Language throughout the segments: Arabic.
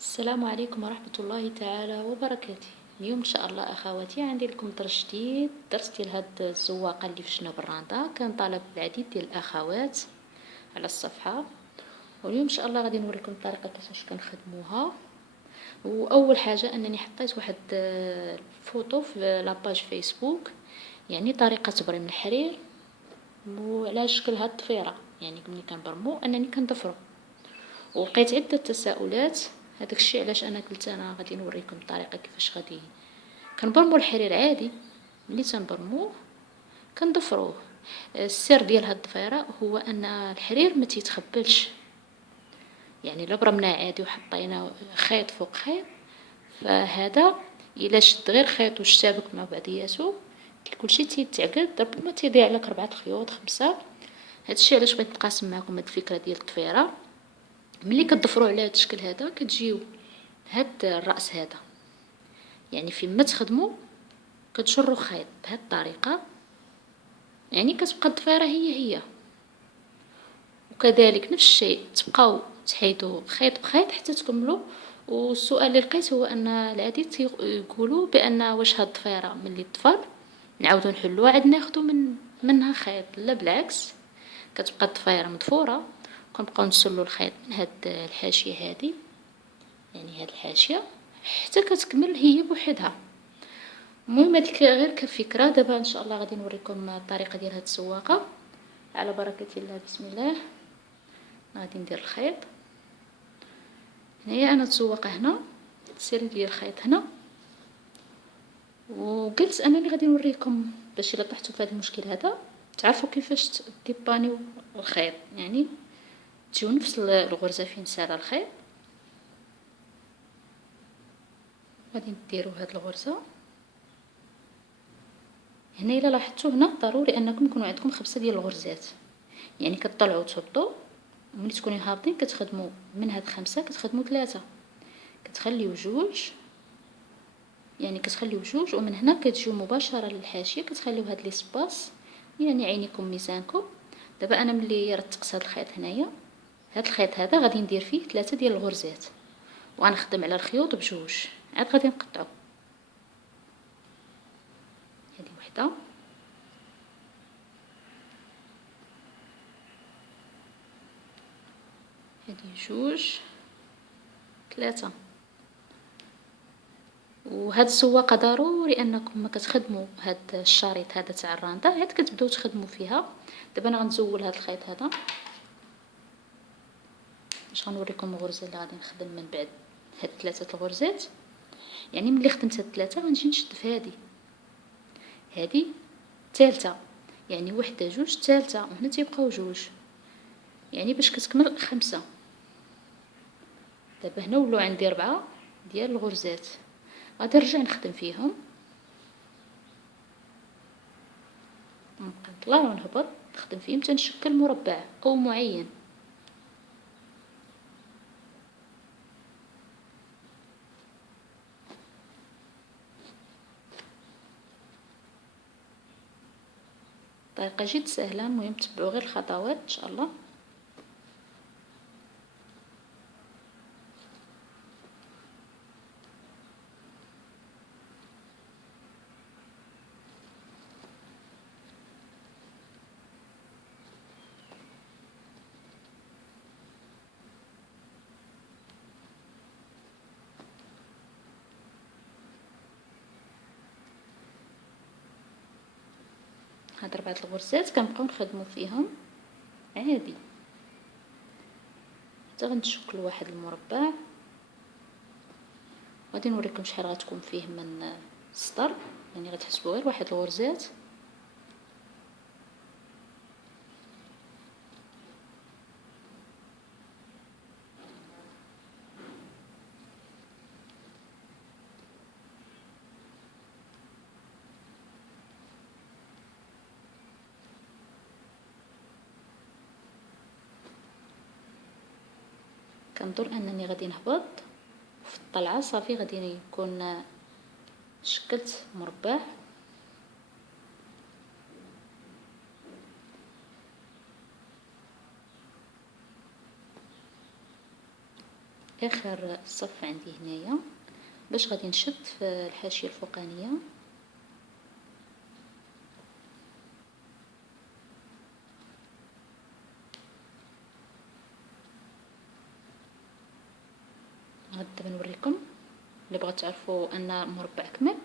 السلام عليكم ورحمة الله تعالى وبركاته. اليوم إن شاء الله أخواتي عندي لكم درس جديد، درس ديال هاد الزواقة اللي فشنا براندا. كان طلب العديد ديال الأخوات على الصفحة، واليوم إن شاء الله غادي نوريكم الطريقة كيفاش كنخدموها. وأول حاجة أنني حطيت واحد الفوطو في لاباج فيسبوك، يعني طريقة تبريم الحرير وعلى شكل هاد الضفيرة، يعني ملي كنبرمو أنني كنضفرو. ولقيت عدة تساؤلات، هذاك الشيء علاش انا قلت انا غادي نوريكم الطريقه كيفاش غادي كنبرمو الحرير عادي. ملي تنبرموه كنضفروه. السر ديال هاد الضفيره هو ان الحرير ما تيتخبلش، يعني الا برمناه عادي وحطينا خيط فوق خيط، فهذا الا شد غير خيط واشتبك مع بعضياتو كلشي تيتعقد، ربما تيضيع لك 4 خيوط 5. هادشي علاش بغيت نقاسم معكم هاد الفكره ديال الضفيره. ملي كتضفروا على هاد الشكل هذا كتجيو هاد الراس هذا، يعني فيما تخدموا كتجروا خيط بهاد الطريقه، يعني كتبقى الضفيره هي. وكذلك نفس الشيء تبقاو تحيدوا خيط بخيط حتى تكملوا. والسؤال اللي لقيت هو ان العديد يقولوا بان واش هاد الضفيره ملي تطفر نعاودو نحلوها عاد ناخدو منها خيط. لا بالعكس، كتبقى الضفيره مضفوره، كنبقاو نسلو الخيط من هاد الحاشيه هذه، يعني هاد الحاشيه حتى كتكمل هي بوحدها. المهم هذيك غير كفكره. دابا ان شاء الله غادي نوريكم الطريقه ديال هاد السواقه على بركه الله. بسم الله. غادي ندير الخيط هنايا، انا تسوقه هنا السير ديال الخيط هنا، وقلت انني غادي نوريكم باش الا طحتوا في هذا المشكل هذا تعرفوا كيفاش تيبانيو الخيط. يعني تجيو نفس الغرزه فين سال الخيط، غادي نديروا هاد الغرزه هنا. الا لاحظتوا هنا ضروري انكم يكونوا عندكم 5 ديال الغرزات، يعني كتطلعوا تهبطوا، وملي تكونوا هابطين كتخدموا من هاد 5 كتخدموا 3، كتخليو جوج، يعني كتخليو جوج، ومن هنا كتجيو مباشره للحاشيه كتخليو هاد ليسباس، يعني عينيكم ميزانكم. دابا انا ملي رتقت هاد الخيط هنايا، هاد الخيط هذا غادي ندير فيه 3 ديال الغرزات، وغنخدم على الخيوط بجوج. عاد غادي نقطعو هذه وحده، هذه جوج، 3. وهاد السواقه ضروري انكم ما كتخدموا هاد الشريط هذا تاع الراندا عاد كتبداو تخدموا فيها. دابا انا غنزول هاد الخيط هذا باش غنوريكم الغرزه اللي غادي نخدم من بعد هاد 3 الغرزات. يعني ملي خدمت هاد 3 غنجي نشد في هادي الثالثه، يعني وحده جوج ثالثه، وهنا تيبقاو جوج، يعني باش كتكمل 5. دابا هنا ولاو عندي 4 ديال الغرزات، غادي نرجع نخدم فيهم، نبقى نطلع ونهبط نخدم فيهم تنشكل مربع او معين. طريقه جد سهله، المهم تبعوا غير الخطوات ان شاء الله. هاد 4 الغرزات كنبقاو نخدموا فيهم عادي حتى غنشكلوا واحد المربع. غادي نوريكم شحال غتكون فيه من السطر، يعني غتحسبوا غير واحد الغرزات. كنظن انني غادي نهبط، وفي الطلعه صافي غادي يكون شكلت مربع. اخر صف عندي هنايا باش غادي نشد في الحاشية الفوقانية. غادي نوريكم اللي بغات تعرفوا ان المربع كمل،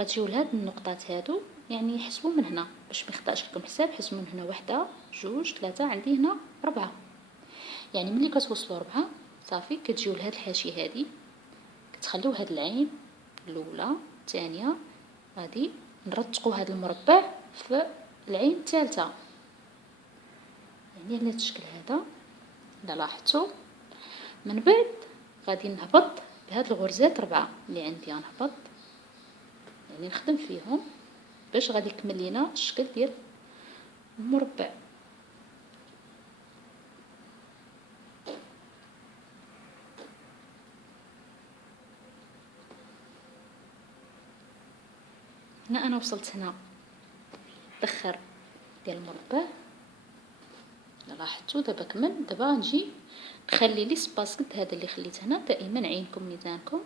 غتجيو لهاد النقطات هادو، يعني حسبوا من هنا باش ما يخطاش لكم حساب. حسبوا من هنا واحدة جوج ثلاثة، عندي هنا 4. يعني ملي كتوصلوا 4 صافي كتجيو لهاد الحاشية هادي، كتخليو هاد العين الاولى الثانية، غادي نرتقوا هاد المربع في العين الثالثة، يعني على هاد الشكل هذا. الا لاحظتوا من بعد غادي نهبط بهاد الغرزات 4 اللي عندي، نهبط يعني نخدم فيهم باش غادي يكمل لينا الشكل ديال المربع. هنا انا وصلت هنا الدخر ديال المربع، لاحظتوا دابا كمل. دابا غنجي نخلي لي سباس قد هذا اللي خليت هنا. دائما عينكم ميزانكم،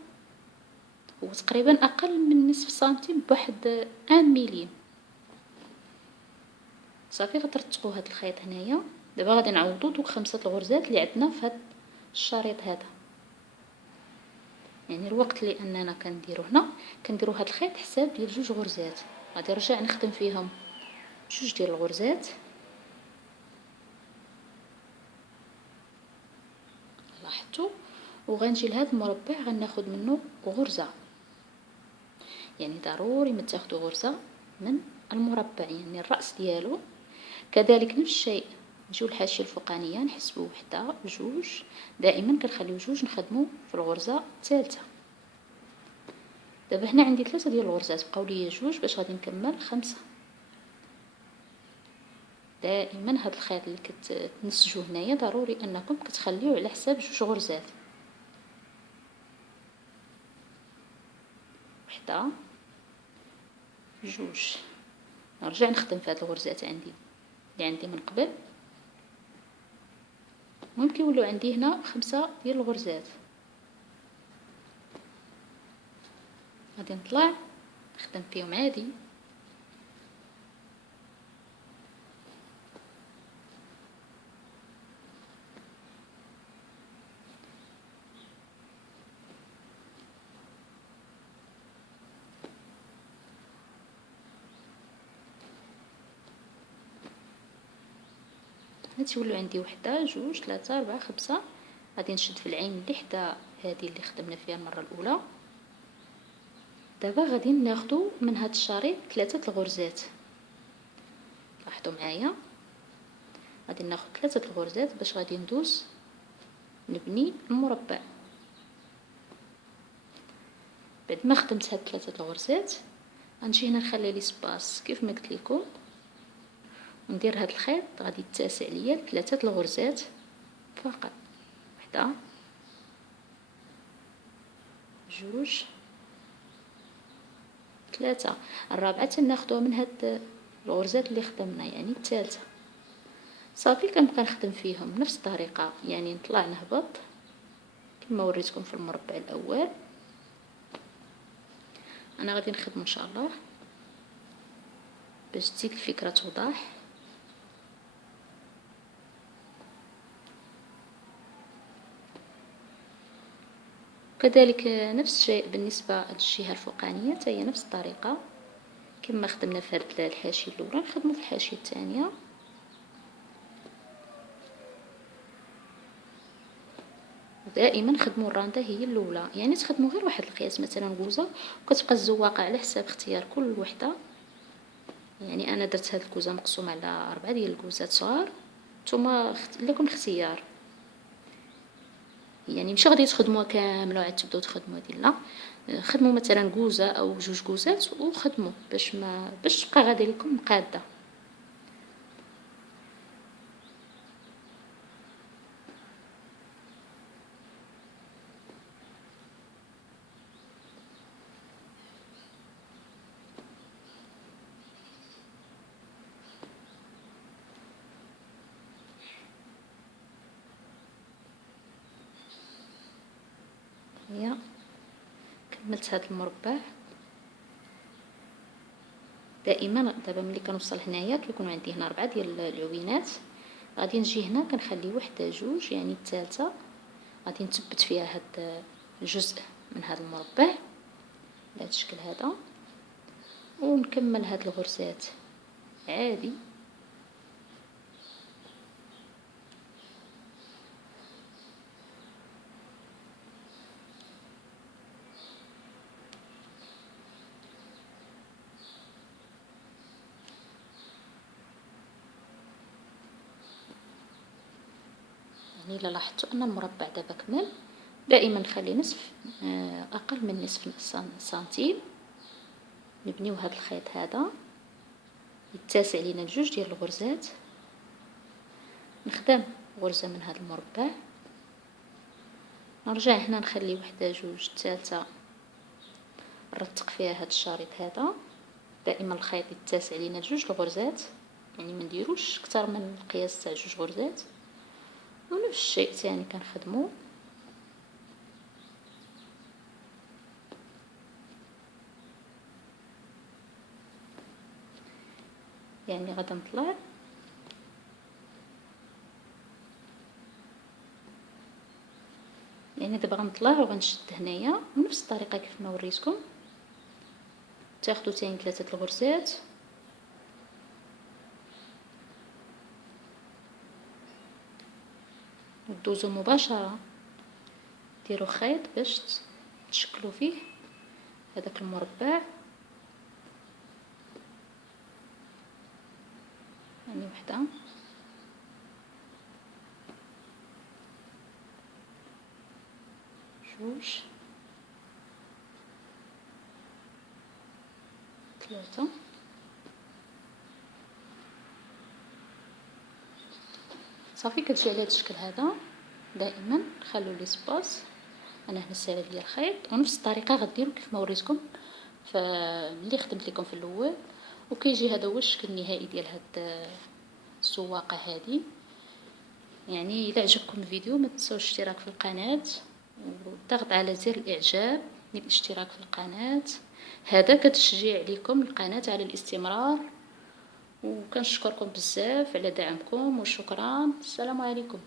هو تقريبا اقل من نصف سنتيم بواحد 1 ملم. صافي غترتقوا هذا الخيط هنايا. دابا غادي نعوضوا دوك 5 الغرزات اللي عندنا في هذا الشريط هذا. يعني الوقت اللي اننا كنديرو هنا كنديرو هذا الخيط حساب ديال 2 غرزات، غادي نرجع نخدم فيهم 2 ديال الغرزات. لاحظتوا؟ وغنجي لهذا المربع غناخد منه غرزه، يعني ضروري ما تاخدوا غرزه من المربع، يعني الراس ديالو. كذلك نفس الشيء نجيو الحاشيه الفوقانيه نحسبوا وحده جوج، دائما كنخليو جوج نخدموا في الغرزه الثالثه. دابا هنا عندي 3 ديال الغرزات، بقاو لي جوج باش غادي نكمل 5. دائما هاد الخيط اللي كتنسجوه هنايا ضروري انكم كتخليوه على حساب 2 غرزات، وحده جوج. نرجع نخدم في هاد الغرزات عندي اللي عندي من قبل، ممكن يولوا عندي هنا 5 ديال الغرزات. غادي نطلع نخدم فيهم عادي. غتولوا عندي وحده جوج ثلاثة 4 5. غادي نشد في العين اللي حدا هذه اللي خدمنا فيها المره الاولى. دابا غادي ناخذوا من هذا الشريط 3 الغرزات. لاحظوا معايا، غادي ناخذ 3 الغرزات باش غادي ندوز نبني المربع. بعد ما خدمت هاد 3 الغرزات غنجي هنا نخلي لي سباس كيف ما قلت لكم، وندير هاد الخيط غادي يتسع ليا 3 الغرزات فقط. وحده جوج ثلاثة. الرابعة تناخدوها من هاد الغرزات اللي خدمنا، يعني الثالثة. صافي كنبقى نخدم فيهم بنفس الطريقة، يعني نطلع نهبط كما وريتكم في المربع الاول. انا غادي نخدم ان شاء الله باش تزيد الفكرة توضح. كذلك نفس الشيء بالنسبة للجهة الفوقانية، هي نفس الطريقة كما خدمنا في هذه الحاشية الاولى نخدموا في الحاشية الثانية. دائما خدموا الرانده هي الاولى، يعني تخدموا غير واحد القياس، مثلا غوزه، وكتبقى الزواقه على حساب اختيار كل وحده. يعني انا درت هذه الكوزه مقسومه على 4 ديال الكوزات صغار، نتوما لكم الاختيار. يعني ماشي غادي تخدموها كامله وعاد تبداو تخدموا هذه، لا، خدموا مثلا كوزه او 2 كوزات وخدموا باش تبقى غادي لكم قاده. هي كملت هذا المربع. دائما دابا ملي كنوصل هنايا كيكونوا عندي هنا 4 ديال العوينات، غادي نجي هنا كنخلي وحده جوج، يعني الثالثه غادي نثبت فيها هاد الجزء من هذا المربع بهذا الشكل هذا، ونكمل هاد الغرزات عادي. يعني الا لاحظتوا ان المربع دابا كمل، دائما نخلي نصف اقل من نصف سنتيم، نبنيو هذا الخيط هذا يتسع لينا الجوج ديال الغرزات، نخدم غرزه من هذا المربع، نرجع هنا نخلي وحده جوج الثالثه نرتق فيها هذا الشريط هذا. دائما الخيط يتسع لينا جوج الغرزات، يعني ما نديروش اكثر من القياس تاع جوج غرزات. ونفس الشيء ثاني كنخدمو. يعني غادا نطلع يعني دابا غنطلع وغنشد هنايا بنفس الطريقه كيف ما وريتكم. تاخذوا ثاني 3 الغرزات ودوزوا مباشره، ديروا خيط باش تشكلوا فيه هذاك المربع. يعني وحده جوج 3 صافي. كتجي على هذا الشكل هذا. دائما خلوا لي سباس. انا هنا سالا ليا الخيط، ونفس الطريقه غديروا كيف ما وريتكم فملي خدمت لكم في الاول. وكيجي هذا هو الشكل النهائي ديال هاد السواقه هذه. يعني اذا عجبكم الفيديو ما تنسوش الاشتراك في القناه والضغط على زر الاعجاب للاشتراك في القناه، هذا كتشجيع لكم القناه على الاستمرار. وكنشكركم بزاف على دعمكم، وشكرا. السلام عليكم.